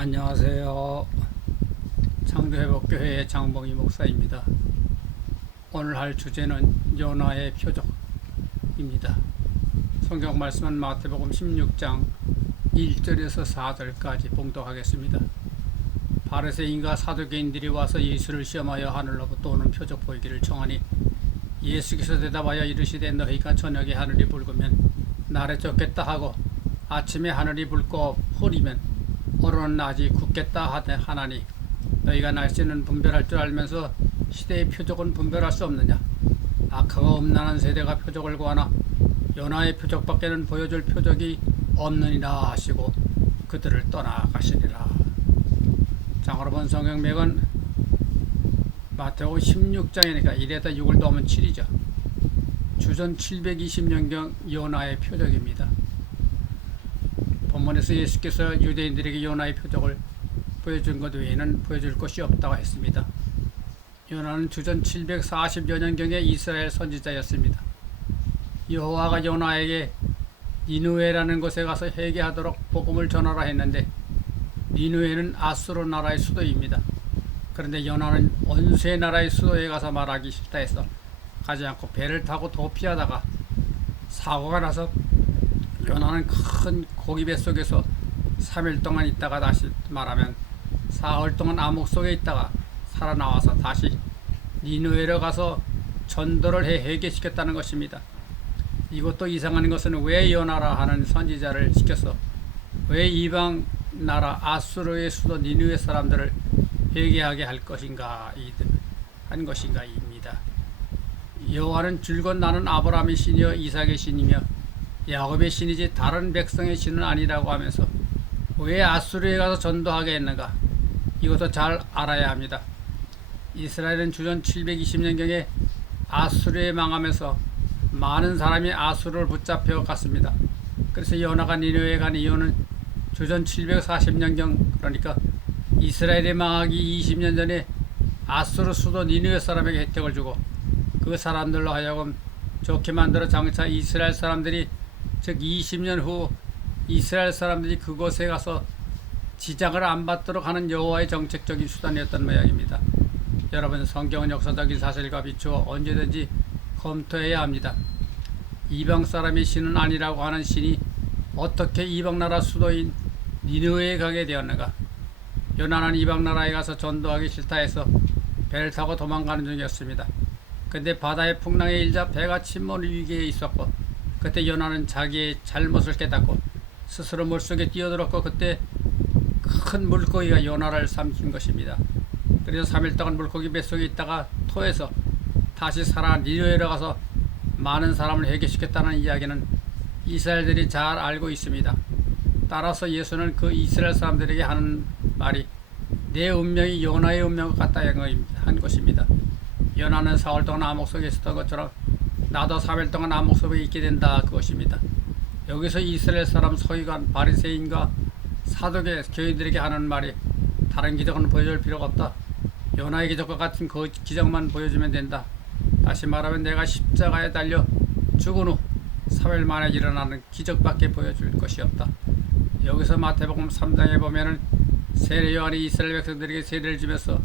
안녕하세요. 창조회복교회의 장봉희 목사입니다. 오늘 할 주제는 요나의 표적입니다. 성경 말씀은 마태복음 16장 1절에서 4절까지 봉독하겠습니다. 바리새인과 사두개인들이 와서 예수를 시험하여 하늘로부터 오는 표적 보이기를 청하니 예수께서 대답하여 이르시되 너희가 저녁에 하늘이 붉으면 날에 쫓겠다 하고 아침에 하늘이 붉고 흐리면 오르는 낮이 굳겠다 하나니 너희가 날씨는 분별할 줄 알면서 시대의 표적은 분별할 수 없느냐. 악하고 음란한 세대가 표적을 구하나 요나의 표적밖에는 보여줄 표적이 없느니라 하시고 그들을 떠나가시니라. 장으로 본 성경맥은 마태복음 16장이니까 1에다 6을 더하면 7이죠. 주전 720년경 요나의 표적입니다. 본문에서 예수께서 유대인들에게 요나의 표적을 보여준 것 외에는 보여줄 것이 없다고 했습니다. 요나는 주전 740여 년경의 이스라엘 선지자였습니다. 여호와가 요나에게 니느웨라는 곳에 가서 회개하도록 복음을 전하라 했는데 니느웨는 아수르 나라의 수도입니다. 그런데 요나는 원수의 나라의 수도에 가서 말하기 싫다 해서 가지 않고 배를 타고 도피하다가 사고가 나서 요나는 큰 고기배 속에서 3일 동안 있다가 다시 말하면 사흘 동안 암흑 속에 있다가 살아나와서 다시 니느웨로 가서 전도를 해 회개시켰다는 것입니다. 이것도 이상한 것은 왜 요나라 하는 선지자를 시켜서 왜 이방 나라 아수르의 수도 니느웨 사람들을 회개하게 할 것인가 한 것인가입니다. 여호와는 줄곧 나는 아브라함의 신이여 이삭의 신이며 야곱의 신이지 다른 백성의 신은 아니라고 하면서 왜 아수르에 가서 전도하게 했는가? 이것도 잘 알아야 합니다. 이스라엘은 주전 720년경에 아수르에 망하면서 많은 사람이 아수르를 붙잡혀 갔습니다. 그래서 요나가 니느웨에 간 이유는 주전 740년경 그러니까 이스라엘이 망하기 20년 전에 아수르 수도 니느웨 사람에게 혜택을 주고 그 사람들로 하여금 좋게 만들어 장차 이스라엘 사람들이 즉 20년 후 이스라엘 사람들이 그곳에 가서 지장을 안 받도록 하는 여호와의 정책적인 수단이었던 모양입니다. 여러분, 성경은 역사적인 사실과 비추어 언제든지 검토해야 합니다. 이방 사람의 신은 아니라고 하는 신이 어떻게 이방 나라 수도인 니느웨에 가게 되었는가? 요나는 이방 나라에 가서 전도하기 싫다 해서 배를 타고 도망가는 중이었습니다. 근데 바다의 풍랑에 일자 배가 침몰 위기에 있었고 그때 요나는 자기의 잘못을 깨닫고 스스로 물속에 뛰어들었고 그때 큰 물고기가 요나를 삼킨 것입니다. 그래서 3일 동안 물고기 뱃속에 있다가 토해서 다시 살아 니느웨로 가서 많은 사람을 회개시켰다는 이야기는 이스라엘들이 잘 알고 있습니다. 따라서 예수는 그 이스라엘 사람들에게 하는 말이 내 운명이 요나의 운명과 같다 한 것입니다. 요나는 4월 동안 암흑 속에 있었던 것처럼 나도 3일 동안 암흑 속에 있게 된다 그것입니다. 여기서 이스라엘 사람 서기관 바리새인과 사두개 교인들에게 하는 말이 다른 기적은 보여줄 필요가 없다. 요나의 기적과 같은 그 기적만 보여주면 된다. 다시 말하면 내가 십자가에 달려 죽은 후 3일 만에 일어나는 기적밖에 보여줄 것이 없다. 여기서 마태복음 3장에 보면은 세례 요한이 이스라엘 백성들에게 세례를 주면서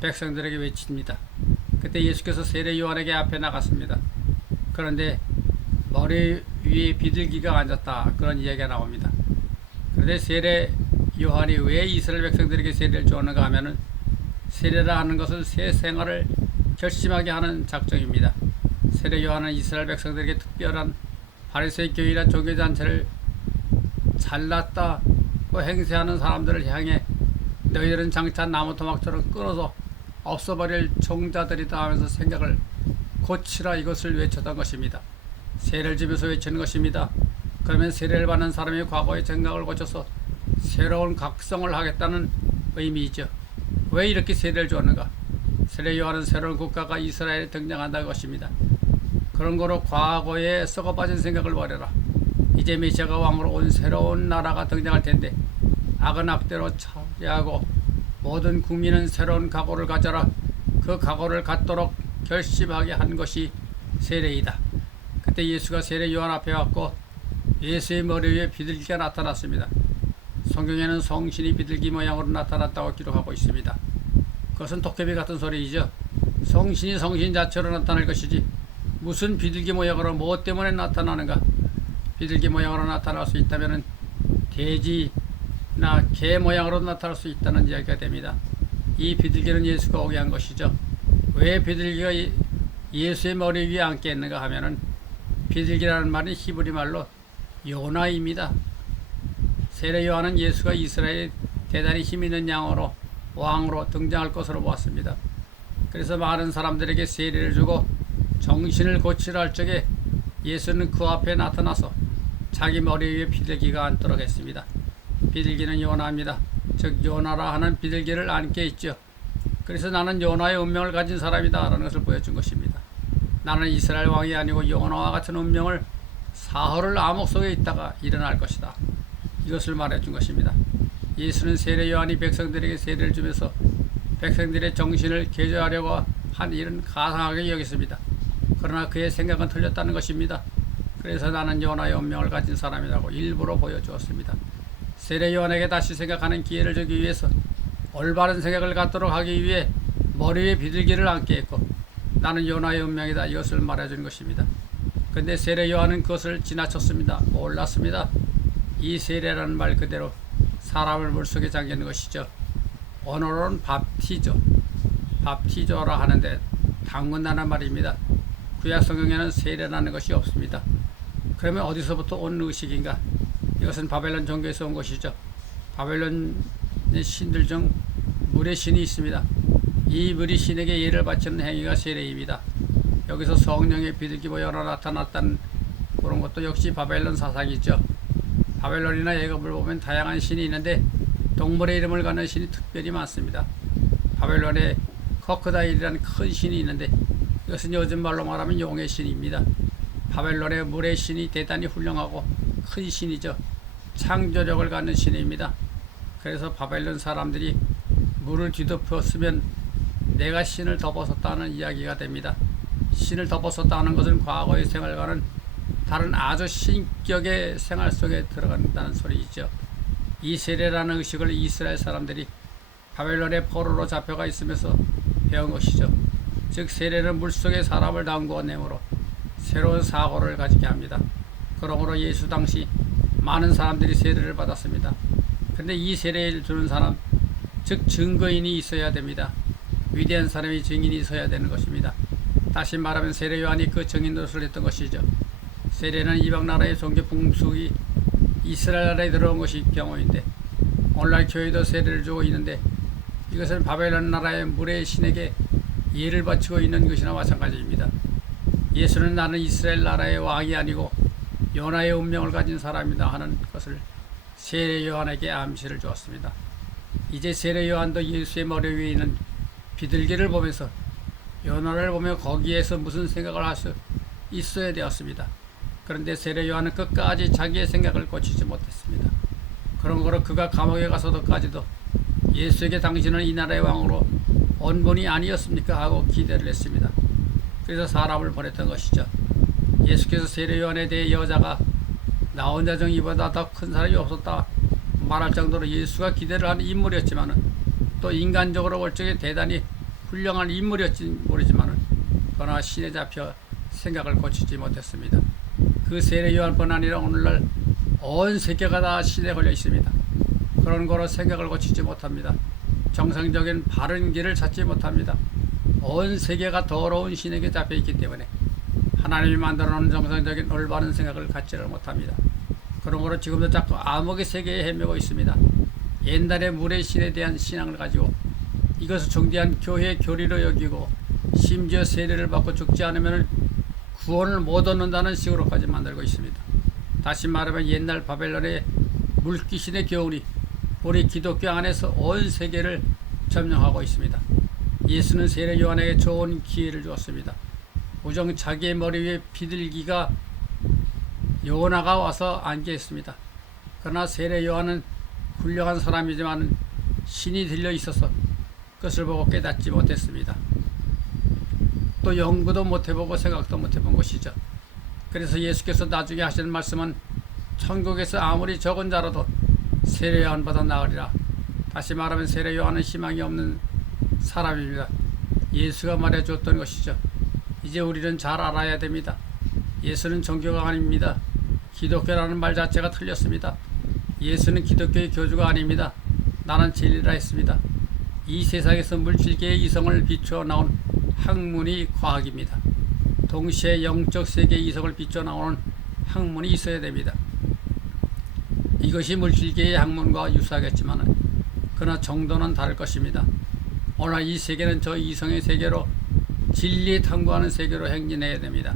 백성들에게 외칩니다. 그때 예수께서 세례 요한에게 앞에 나갔습니다. 그런데 머리 위에 비둘기가 앉았다 그런 이야기가 나옵니다. 그런데 세례 요한이 왜 이스라엘 백성들에게 세례를 주었는가 하면은 세례라 하는 것은 새 생활을 결심하게 하는 작정입니다. 세례 요한은 이스라엘 백성들에게 특별한 바리새인 교회나 종교단체를 잘났다고 행세하는 사람들을 향해 너희들은 장차 나무 토막처럼 끊어서 없어버릴 종자들이다 하면서 생각을 고치라 이것을 외쳤던 것입니다. 세례를 주면서 외치는 것입니다. 그러면 세례를 받는 사람이 과거의 생각을 고쳐서 새로운 각성을 하겠다는 의미이죠. 왜 이렇게 세례를 주었는가? 세례 요한은 새로운 국가가 이스라엘에 등장한다는 것입니다. 그런 거로 과거에 썩어빠진 생각을 버려라. 이제 메시아가 왕으로 온 새로운 나라가 등장할 텐데 악은 악대로 처리하고 모든 국민은 새로운 각오를 가져라. 그 각오를 갖도록 결심하게 한 것이 세례이다. 그때 예수가 세례 요한 앞에 왔고 예수의 머리 위에 비둘기가 나타났습니다. 성경에는 성신이 비둘기 모양으로 나타났다고 기록하고 있습니다. 그것은 도깨비 같은 소리이죠. 성신이 성신 자체로 나타날 것이지 무슨 비둘기 모양으로 무엇 때문에 나타나는가. 비둘기 모양으로 나타날 수 있다면 돼지나 개 모양으로 나타날 수 있다는 이야기가 됩니다. 이 비둘기는 예수가 오게 한 것이죠. 왜 비둘기가 예수의 머리 위에 앉게 했는가 하면은 비둘기라는 말은 히브리 말로 요나입니다. 세례 요한은 예수가 이스라엘에 대단히 힘있는 양으로 왕으로 등장할 것으로 보았습니다. 그래서 많은 사람들에게 세례를 주고 정신을 고치라 할 적에 예수는 그 앞에 나타나서 자기 머리 위에 비둘기가 앉도록 했습니다. 비둘기는 요나입니다. 즉 요나라 하는 비둘기를 앉게 했죠. 그래서 나는 요나의 운명을 가진 사람이다 라는 것을 보여준 것입니다. 나는 이스라엘 왕이 아니고 요나와 같은 운명을 사흘을 암흑 속에 있다가 일어날 것이다. 이것을 말해준 것입니다. 예수는 세례 요한이 백성들에게 세례를 주면서 백성들의 정신을 개조하려고 한 일은 가상하게 여겼습니다. 그러나 그의 생각은 틀렸다는 것입니다. 그래서 나는 요나의 운명을 가진 사람이라고 일부러 보여주었습니다. 세례 요한에게 다시 생각하는 기회를 주기 위해서 올바른 생각을 갖도록 하기 위해 머리 위에 비둘기를 앉게 했고 나는 요나의 운명이다 이것을 말해준 것입니다. 근데 세례 요한은 그것을 지나쳤습니다. 몰랐습니다. 이 세례라는 말 그대로 사람을 물속에 잠기는 것이죠. 언어로는 밥티조라 하는데 담근다는 말입니다. 구약 성경에는 세례라는 것이 없습니다. 그러면 어디서부터 온 의식인가? 이것은 바벨론 종교에서 온 것이죠. 바벨론의 신들 중 물의 신이 있습니다. 이 물이 신에게 예를 바치는 행위가 세례입니다. 여기서 성령의 비둘기 모양으로 나타났다는 그런 것도 역시 바벨론 사상이죠. 바벨론이나 애굽을 보면 다양한 신이 있는데 동물의 이름을 가는 신이 특별히 많습니다. 바벨론에 커크다일이라는 큰 신이 있는데 이것은 요즘 말로 말하면 용의 신입니다. 바벨론의 물의 신이 대단히 훌륭하고 큰 신이죠. 창조력을 갖는 신입니다. 그래서 바벨론 사람들이 물을 뒤덮었으면 내가 신을 덮었었다는 이야기가 됩니다. 신을 덮었었다는 것은 과거의 생활과는 다른 아주 신격의 생활 속에 들어간다는 소리이죠. 이 세례라는 의식을 이스라엘 사람들이 바벨론의 포로로 잡혀가 있으면서 배운 것이죠. 즉 세례는 물속에 사람을 담그어 내므로 새로운 사고를 가지게 합니다. 그러므로 예수 당시 많은 사람들이 세례를 받았습니다. 그런데 이 세례를 주는 사람, 즉 증거인이 있어야 됩니다. 위대한 사람이 증인이 있어야 되는 것입니다. 다시 말하면 세례 요한이 그 증인 노릇을 했던 것이죠. 세례는 이방 나라의 종교 풍속이 이스라엘 나라에 들어온 것이 경우인데 오늘날 교회도 세례를 주고 있는데 이것은 바벨론 나라의 물의 신에게 예를 바치고 있는 것이나 마찬가지입니다. 예수는 나는 이스라엘 나라의 왕이 아니고 요나의 운명을 가진 사람이다 하는 것을 세례 요한에게 암시를 주었습니다. 이제 세례 요한도 예수의 머리 위에 있는 비둘기를 보면서 요나를 보며 거기에서 무슨 생각을 할 수 있어야 되었습니다. 그런데 세례 요한은 끝까지 자기의 생각을 고치지 못했습니다. 그런 거로 그가 감옥에 가서도까지도 예수에게 당신은 이 나라의 왕으로 온 분이 아니었습니까? 하고 기대를 했습니다. 그래서 사람을 보냈던 것이죠. 예수께서 세례 요한에 대해 여자가 나 혼자 중 이보다 더 큰 사람이 없었다 말할 정도로 예수가 기대를 하는 인물이었지만은 또 인간적으로 볼 적에 대단히 훌륭한 인물이었지 모르지만은 그러나 신에 잡혀 생각을 고치지 못했습니다. 그 세례 요한뿐 아니라 오늘날 온 세계가 다 신에 걸려 있습니다. 그런 거로 생각을 고치지 못합니다. 정상적인 바른 길을 찾지 못합니다. 온 세계가 더러운 신에게 잡혀 있기 때문에 하나님이 만들어 놓은 정상적인 올바른 생각을 갖지를 못합니다. 그런 거로 지금도 자꾸 암흑의 세계에 헤매고 있습니다. 옛날의 물의 신에 대한 신앙을 가지고 이것을 중대한 교회의 교리로 여기고 심지어 세례를 받고 죽지 않으면 구원을 못 얻는다는 식으로까지 만들고 있습니다. 다시 말하면 옛날 바벨론의 물귀신의 교훈이 우리 기독교 안에서 온 세계를 점령하고 있습니다. 예수는 세례 요한에게 좋은 기회를 주었습니다. 우정 자기의 머리 위에 비둘기가 요나가 와서 앉게 했습니다. 그러나 세례 요한은 훌륭한 사람이지만 신이 들려 있어서 그것을 보고 깨닫지 못했습니다. 또 연구도 못해보고 생각도 못해본 것이죠. 그래서 예수께서 나중에 하시는 말씀은 천국에서 아무리 적은 자라도 세례 요한보다 나으리라. 다시 말하면 세례 요한은 희망이 없는 사람입니다. 예수가 말해주었던 것이죠. 이제 우리는 잘 알아야 됩니다. 예수는 종교가 아닙니다. 기독교라는 말 자체가 틀렸습니다. 예수는 기독교의 교주가 아닙니다. 나는 진리라 했습니다. 이 세상에서 물질계의 이성을 비추어 나온 학문이 과학입니다. 동시에 영적 세계의 이성을 비추어 나오는 학문이 있어야 됩니다. 이것이 물질계의 학문과 유사하겠지만 그러나 정도는 다를 것입니다. 오늘 이 세계는 저 이성의 세계로 진리에 탐구하는 세계로 행진해야 됩니다.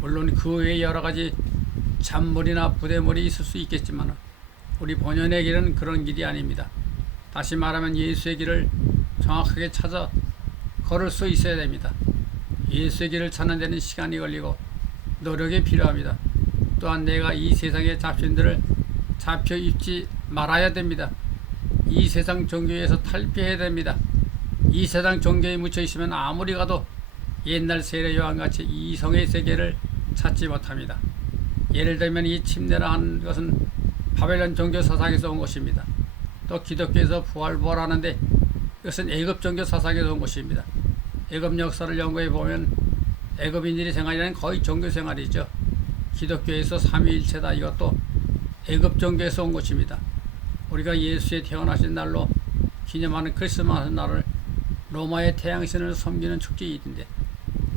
물론 그 외에 여러 가지 잔물이나 부대물이 있을 수 있겠지만 우리 본연의 길은 그런 길이 아닙니다. 다시 말하면 예수의 길을 정확하게 찾아 걸을 수 있어야 됩니다. 예수의 길을 찾는 데는 시간이 걸리고 노력이 필요합니다. 또한 내가 이 세상의 잡신들을 잡혀 입지 말아야 됩니다. 이 세상 종교에서 탈피해야 됩니다. 이 세상 종교에 묻혀 있으면 아무리 가도 옛날 세례 요한같이 이성의 세계를 찾지 못합니다. 예를 들면 이 침례라 하는 것은 바벨론 종교 사상에서 온 것입니다. 또 기독교에서 부활하는데 이것은 애굽 종교 사상에서 온 것입니다. 애굽 역사를 연구해 보면 애굽인들의 생활이란 거의 종교 생활이죠. 기독교에서 삼위일체다. 이것도 애굽 종교에서 온 것입니다. 우리가 예수의 태어나신 날로 기념하는 크리스마스 날을 로마의 태양신을 섬기는 축제이던데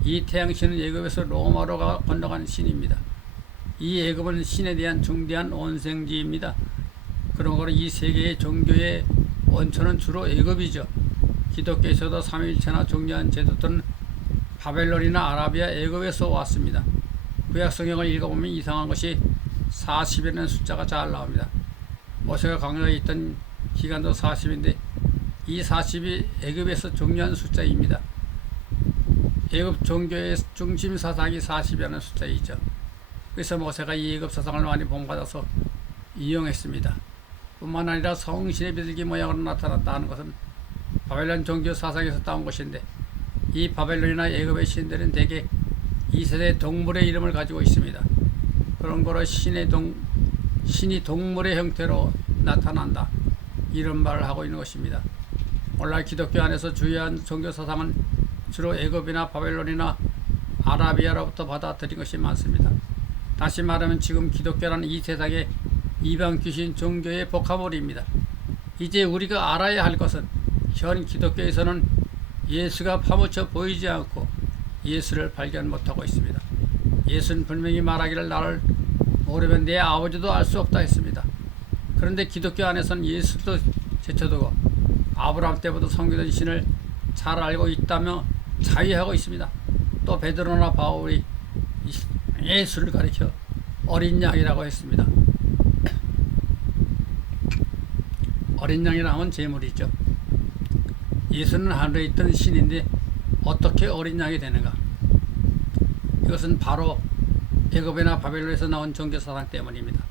이 태양신은 애굽에서 로마로 건너간 신입니다. 이 애굽은 신에 대한 중대한 온생지입니다. 그러므로 이 세계의 종교의 원천은 주로 애굽이죠. 기독교에서도 삼위일체나 중요한 제도들은 바벨론이나 아라비아 애굽에서 왔습니다. 구약 성경을 읽어보면 이상한 것이 40이라는 숫자가 잘 나옵니다. 모세가 광야에 있던 기간도 40인데 이 40이 애굽에서 중요한 숫자입니다. 애굽 종교의 중심 사상이 40이라는 숫자이죠. 그래서 모세가 이 애굽 사상을 많이 본받아서 이용했습니다. 뿐만 아니라 성신의 비둘기 모양으로 나타났다 하는 것은 바벨론 종교 사상에서 따온 것인데 이 바벨론이나 애굽의 신들은 대개 이 세대 동물의 이름을 가지고 있습니다. 그런 거로 신이 동물의 형태로 나타난다. 이런 말을 하고 있는 것입니다. 오늘날 기독교 안에서 주요한 종교 사상은 주로 애굽이나 바벨론이나 아라비아로부터 받아들인 것이 많습니다. 다시 말하면 지금 기독교라는 이 세상의 이방 귀신 종교의 복합물입니다. 이제 우리가 알아야 할 것은 현 기독교에서는 예수가 파묻혀 보이지 않고 예수를 발견 못하고 있습니다. 예수는 분명히 말하기를 나를 모르면 내 아버지도 알 수 없다 했습니다. 그런데 기독교 안에서는 예수도 제쳐두고 아브라함 때부터 섬기던 신을 잘 알고 있다며 자위하고 있습니다. 또 베드로나 바울이 예수를 가리켜 어린 양이라고 했습니다. 어린 양이라 하면 제물이죠. 예수는 하늘에 있던 신인데 어떻게 어린 양이 되는가? 이것은 바로 애굽이나 바벨론에서 나온 종교사상 때문입니다.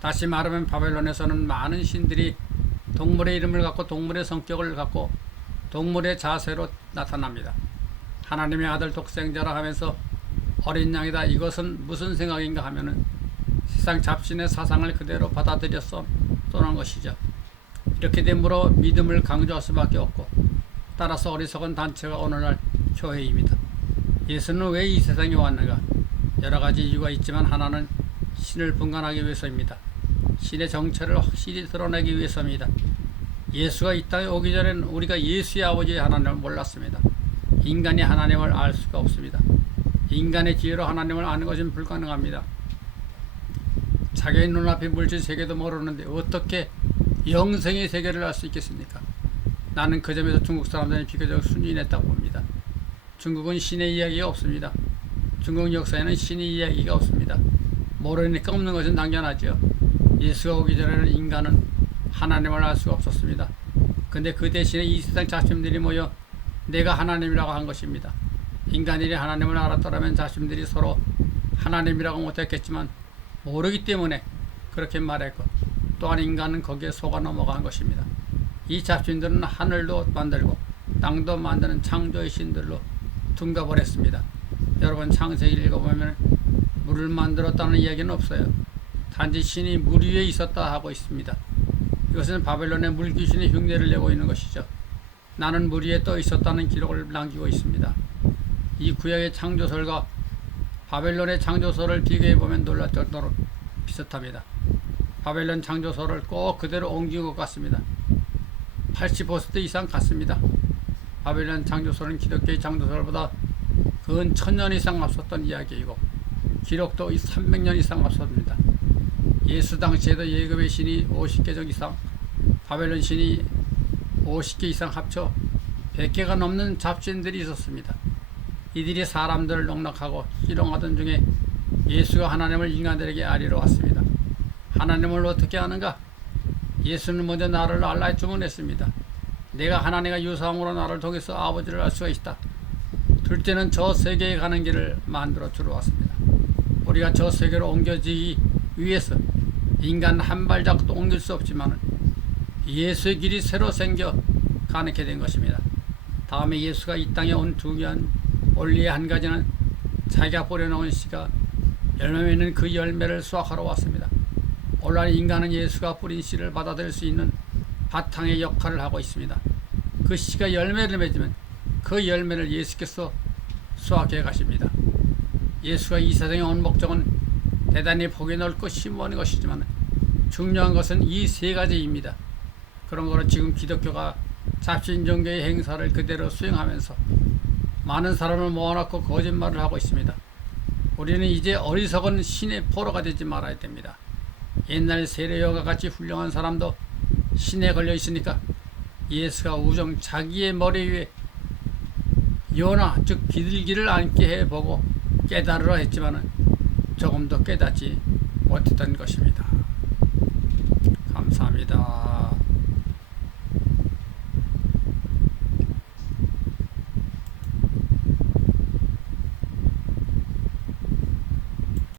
다시 말하면 바벨론에서는 많은 신들이 동물의 이름을 갖고 동물의 성격을 갖고 동물의 자세로 나타납니다. 하나님의 아들 독생자라 하면서 어린 양이다. 이것은 무슨 생각인가 하면은 세상 잡신의 사상을 그대로 받아들여서 떠난 것이죠. 이렇게 되므로 믿음을 강조할 수밖에 없고 따라서 어리석은 단체가 오늘날 교회입니다. 예수는 왜 이 세상에 왔는가? 여러 가지 이유가 있지만 하나는 신을 분간하기 위해서입니다. 신의 정체를 확실히 드러내기 위해서입니다. 예수가 이 땅에 오기 전에는 우리가 예수의 아버지의 하나님을 몰랐습니다. 인간이 하나님을 알 수가 없습니다. 인간의 지혜로 하나님을 아는 것은 불가능합니다. 자기의 눈앞의 물질 세계도 모르는데 어떻게 영생의 세계를 알 수 있겠습니까? 나는 그 점에서 중국 사람들이 비교적 순진했다고 봅니다. 중국은 신의 이야기가 없습니다. 중국 역사에는 신의 이야기가 없습니다. 모르니까 없는 것은 당연하죠. 예수가 오기 전에는 인간은 하나님을 알 수가 없었습니다. 근데 그 대신에 이 세상 자신들이 모여 내가 하나님이라고 한 것입니다. 인간들이 하나님을 알았더라면 자신들이 서로 하나님이라고 못했겠지만 모르기 때문에 그렇게 말했고 또한 인간은 거기에 속아 넘어간 것입니다. 이 잡신들은 하늘도 만들고 땅도 만드는 창조의 신들로 둔갑을 했습니다. 여러분 창세기를 읽어보면 물을 만들었다는 이야기는 없어요. 단지 신이 물 위에 있었다 하고 있습니다. 이것은 바벨론의 물귀신이 흉내를 내고 있는 것이죠. 나는 물 위에 떠 있었다는 기록을 남기고 있습니다. 이 구약의 창조설과 바벨론의 창조설을 비교해보면 놀랄 정도로 비슷합니다. 바벨론 창조설을 꼭 그대로 옮긴 것 같습니다. 80% 이상 같습니다. 바벨론 창조설은 기독교의 창조설보다 근 1000년 이상 앞섰던 이야기이고 기록도 300년 이상 앞섭니다. 예수 당시에도 예굽의 신이 50개족 이상, 바벨론 신이 50개 이상 합쳐 100개가 넘는 잡신들이 있었습니다. 이들이 사람들을 농락하고 희롱하던 중에 예수가 하나님을 인간들에게 아리러 왔습니다. 하나님을 어떻게 아는가? 예수는 먼저 나를 알라 주문했습니다. 내가 하나님과 유사함으로 나를 통해서 아버지를 알 수가 있다. 둘째는 저 세계에 가는 길을 만들어 주러 왔습니다. 우리가 저 세계로 옮겨지기 위해서 인간 한 발짝도 옮길 수 없지만 예수의 길이 새로 생겨 가능하게 된 것입니다. 다음에 예수가 이 땅에 온 중요한 원리의 한 가지는 자기가 뿌려놓은 씨가 열매 맺는 그 열매를 수확하러 왔습니다. 오늘날 인간은 예수가 뿌린 씨를 받아들일 수 있는 바탕의 역할을 하고 있습니다. 그 씨가 열매를 맺으면 그 열매를 예수께서 수확해 가십니다. 예수가 이 세상에 온 목적은 대단히 폭이 넓고 심오한 것이지만 중요한 것은 이 세 가지입니다. 그런 거로 지금 기독교가 잡신종교의 행사를 그대로 수행하면서 많은 사람을 모아놓고 거짓말을 하고 있습니다. 우리는 이제 어리석은 신의 포로가 되지 말아야 됩니다. 옛날 세례요가 같이 훌륭한 사람도 신에 걸려 있으니까 예수가 우정 자기의 머리 위에 요나 즉 비둘기를 앉게 해보고 깨달으라 했지만 조금도 깨닫지 못했던 것입니다. 감사합니다.